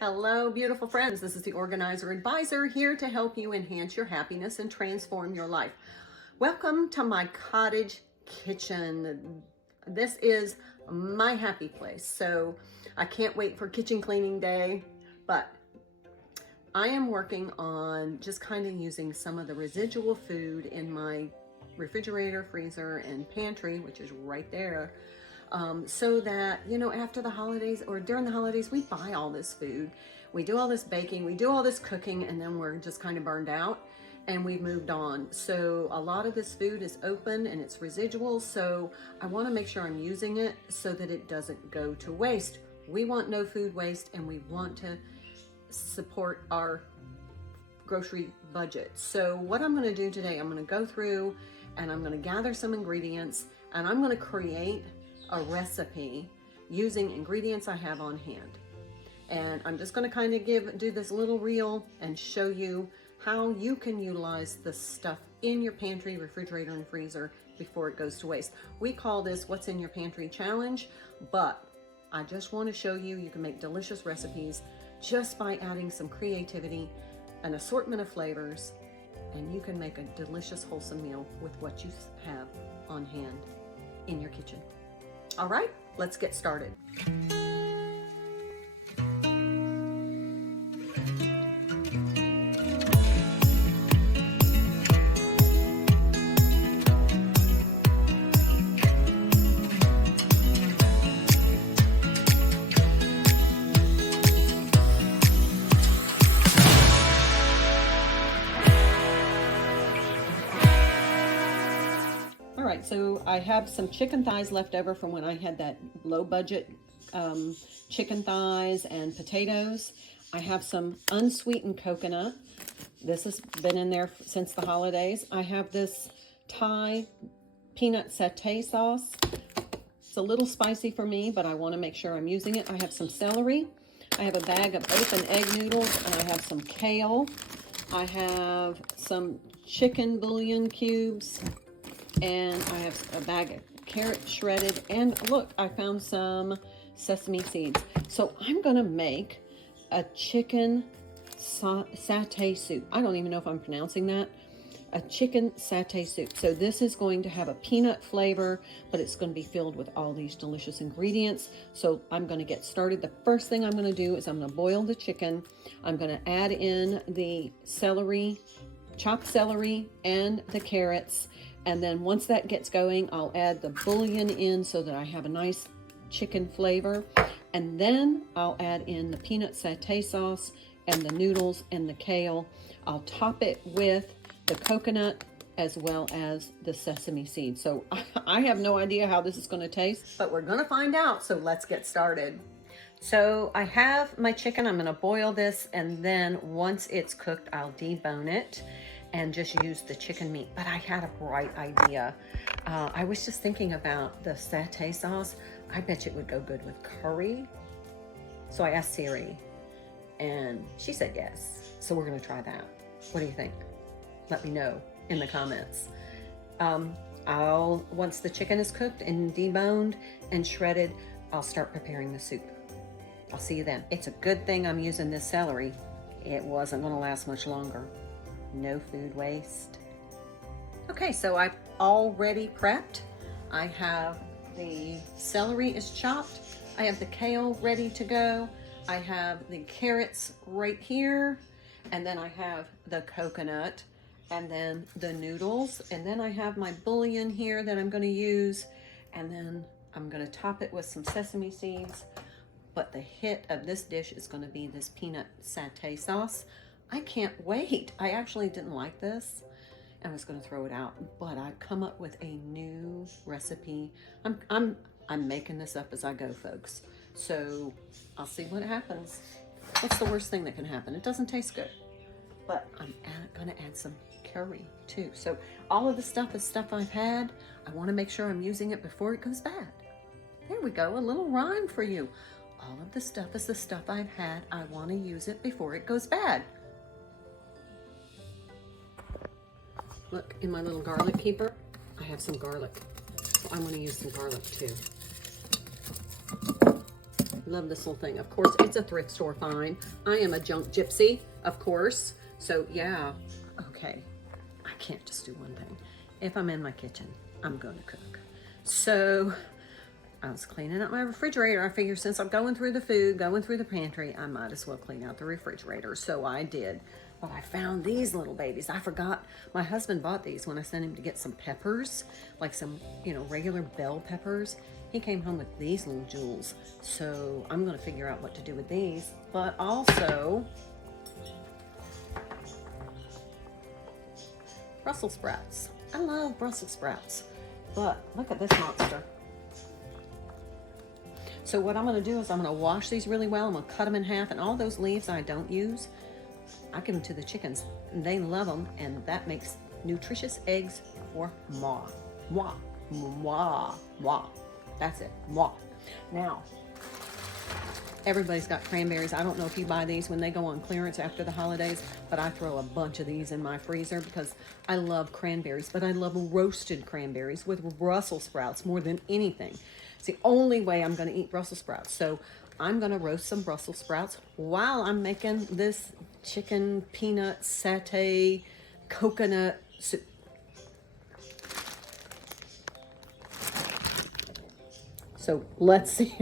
Hello, beautiful friends. This is the Organizer Advisor here to help you enhance your happiness and transform your life. Welcome to my cottage kitchen. This is my happy place. So I can't wait for kitchen cleaning day, but I am working on just kind of using some of the residual food in my refrigerator, freezer, and pantry, which is right there. So that, after the holidays or during the holidays, we buy all this food, we do all this baking, we do all this cooking, and then we're just kind of burned out and we've moved on. So a lot of this food is open and it's residual. So I want to make sure I'm using it so that it doesn't go to waste. We want no food waste and we want to support our grocery budget. So what I'm going to do today, I'm going to go through and I'm going to gather some ingredients and I'm going to create a recipe using ingredients I have on hand. And I'm just going to kind of do this little reel and show you how you can utilize the stuff in your pantry, refrigerator, and freezer before it goes to waste. We call this What's in Your Pantry Challenge, but I just want to show you can make delicious recipes just by adding some creativity, an assortment of flavors, and you can make a delicious, wholesome meal with what you have on hand in your kitchen. All right, let's get started. All right, so I have some chicken thighs left over from when I had that low budget chicken thighs and potatoes. I have some unsweetened coconut. This has been in there since the holidays. I have this Thai peanut satay sauce. It's a little spicy for me, but I want to make sure I'm using it. I have some celery. I have a bag of open egg noodles, and I have some kale. I have some chicken bouillon cubes. And I have a bag of carrots shredded. And look, I found some sesame seeds. So I'm going to make a chicken satay soup. I don't even know if I'm pronouncing that. A chicken satay soup. So this is going to have a peanut flavor, but it's going to be filled with all these delicious ingredients. So I'm going to get started. The first thing I'm going to do is I'm going to boil the chicken. I'm going to add in the celery, chopped celery, and the carrots. And then once that gets going, I'll add the bouillon in so that I have a nice chicken flavor. And then I'll add in the peanut satay sauce and the noodles and the kale. I'll top it with the coconut as well as the sesame seeds. So I have no idea how this is going to taste, but we're going to find out. So let's get started. So I have my chicken. I'm going to boil this, and then once it's cooked, I'll debone it and just use the chicken meat. But I had a bright idea. I was just thinking about the satay sauce. I bet you it would go good with curry. So I asked Siri and she said yes. So we're gonna try that. What do you think? Let me know in the comments. Once the chicken is cooked and deboned and shredded, I'll start preparing the soup. I'll see you then. It's a good thing I'm using this celery. It wasn't gonna last much longer. No food waste. Okay, so I've already prepped. I have the celery is chopped. I have the kale ready to go. I have the carrots right here. And then I have the coconut and then the noodles. And then I have my bouillon here that I'm going to use. And then I'm going to top it with some sesame seeds. But the hit of this dish is going to be this peanut satay sauce. I can't wait. I actually didn't like this. I was going to throw it out, but I've come up with a new recipe. I'm making this up as I go, folks. So I'll see what happens. What's the worst thing that can happen? It doesn't taste good, but I'm going to add some curry too. So all of the stuff is stuff I've had. I want to make sure I'm using it before it goes bad. There we go. A little rhyme for you. All of the stuff is the stuff I've had. I want to use it before it goes bad. Look, in my little garlic keeper, I have some garlic. So I'm going to use some garlic too. Love this little thing. Of course, it's a thrift store find. I am a junk gypsy, of course. So yeah, okay. I can't just do one thing. If I'm in my kitchen, I'm going to cook. So I was cleaning out my refrigerator. I figured since I'm going through the food, going through the pantry, I might as well clean out the refrigerator. So I did. But I found these little babies. I forgot. My husband bought these when I sent him to get some peppers, like some, regular bell peppers. He came home with these little jewels. So I'm going to figure out what to do with these. But also, Brussels sprouts. I love Brussels sprouts. But look at this monster. So what I'm going to do is I'm going to wash these really well. I'm going to cut them in half, and all those leaves I don't use, I give them to the chickens, and they love them, and that makes nutritious eggs for moi. Moi. Moi. Moi. That's it. Moi. Now, everybody's got cranberries. I don't know if you buy these when they go on clearance after the holidays, but I throw a bunch of these in my freezer because I love cranberries, but I love roasted cranberries with Brussels sprouts more than anything. It's the only way I'm going to eat Brussels sprouts. So I'm going to roast some Brussels sprouts while I'm making this chicken peanut satay coconut soup. So let's see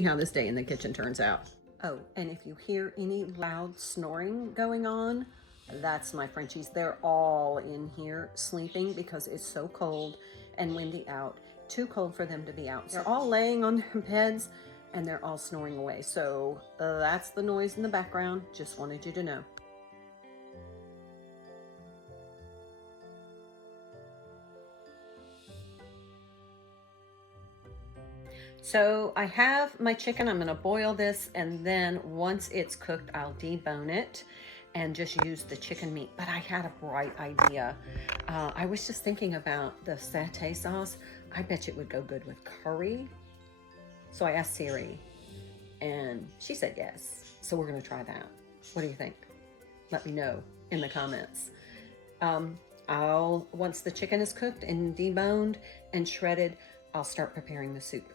how this day in the kitchen turns out. Oh, and if you hear any loud snoring going on, that's my Frenchies. They're all in here sleeping because it's so cold and windy out. Too cold for them to be out. They're all laying on their beds and they're all snoring away. So that's the noise in the background. Just wanted you to know. So I have my chicken. I'm going to boil this, and then once it's cooked, I'll debone it and just use the chicken meat. But I had a bright idea. I was just thinking about the satay sauce. I bet it would go good with curry. So I asked Siri, and she said yes. So we're going to try that. What do you think? Let me know in the comments. Once the chicken is cooked and deboned and shredded, I'll start preparing the soup.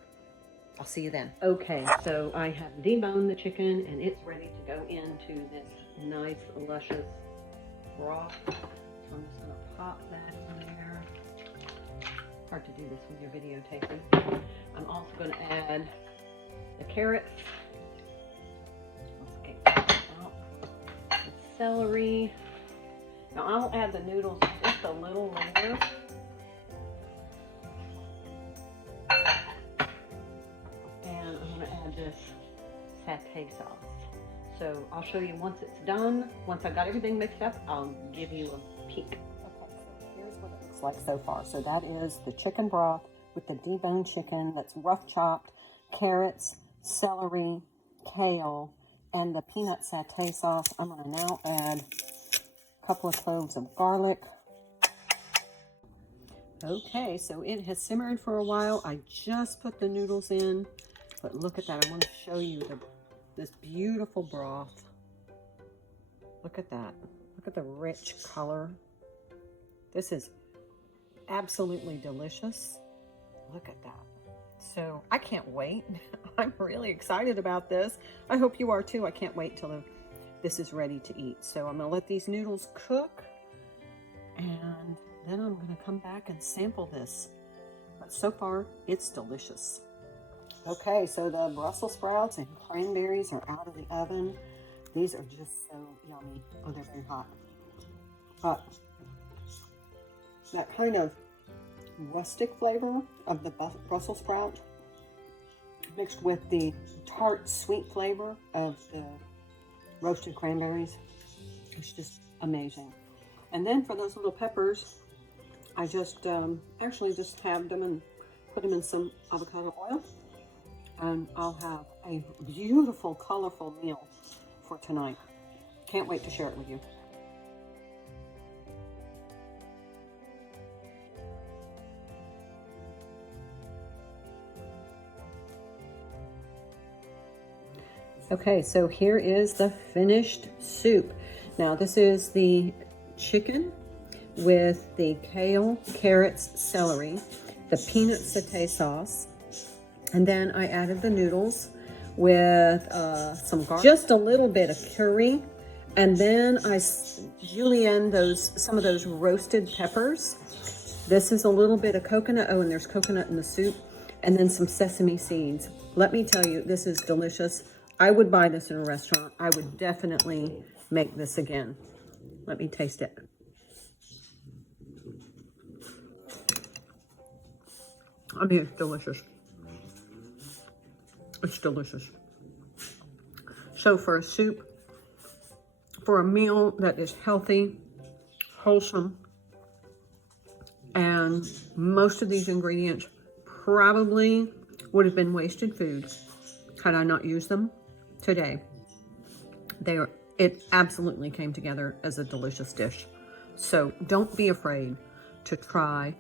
I'll see you then. Okay, so I have deboned the chicken and it's ready to go into this nice, luscious broth. So I'm just gonna pop that in there. Hard to do this when you're videotaping. I'm also gonna add the carrots. Let's get that out. The celery. Now I'll add the noodles just a little later. This satay sauce. So I'll show you once it's done. Once I've got everything mixed up, I'll give you a peek. Okay, so here's what it looks like so far. So that is the chicken broth with the deboned chicken that's rough chopped, carrots, celery, kale, and the peanut satay sauce. I'm going to now add a couple of cloves of garlic. Okay, so it has simmered for a while. I just put the noodles in. But look at that. I want to show you this beautiful broth. Look at that. Look at the rich color. This is absolutely delicious. Look at that. So I can't wait. I'm really excited about this. I hope you are too. I can't wait till this is ready to eat. So I'm going to let these noodles cook. And then I'm going to come back and sample this. But so far, it's delicious. Okay, so the Brussels sprouts and cranberries are out of the oven. These are just so yummy. Oh, they're very hot. But that kind of rustic flavor of the Brussels sprout mixed with the tart, sweet flavor of the roasted cranberries, it's just amazing. And then for those little peppers, I just actually just halved them and put them in some avocado oil. And I'll have a beautiful, colorful meal for tonight. Can't wait to share it with you. Okay, so here is the finished soup. Now this is the chicken with the kale, carrots, celery, the peanut satay sauce, and then I added the noodles with some garlic, just a little bit of curry, and then I julienne some of those roasted peppers. This is a little bit of coconut. Oh, and there's coconut in the soup, and then some sesame seeds. Let me tell you, this is delicious. I would buy this in a restaurant. I would definitely make this again. Let me taste it. I mean, it's delicious. It's delicious. So for a soup, for a meal that is healthy, wholesome, and most of these ingredients probably would have been wasted food had I not used them today. It absolutely came together as a delicious dish. So don't be afraid to try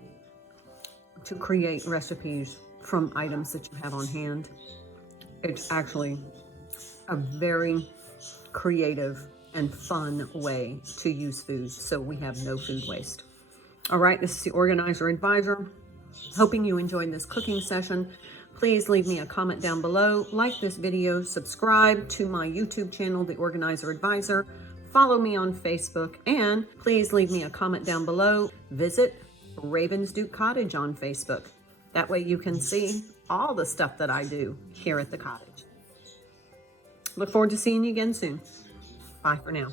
to create recipes from items that you have on hand. It's actually a very creative and fun way to use food, so we have no food waste. All right, this is the Organizer Advisor. Hoping you enjoyed this cooking session. Please leave me a comment down below, like this video, subscribe to my YouTube channel, The Organizer Advisor, follow me on Facebook, and please leave me a comment down below. Visit Ravensduke Cottage on Facebook. That way you can see all the stuff that I do here at the cottage. Look forward to seeing you again soon. Bye for now.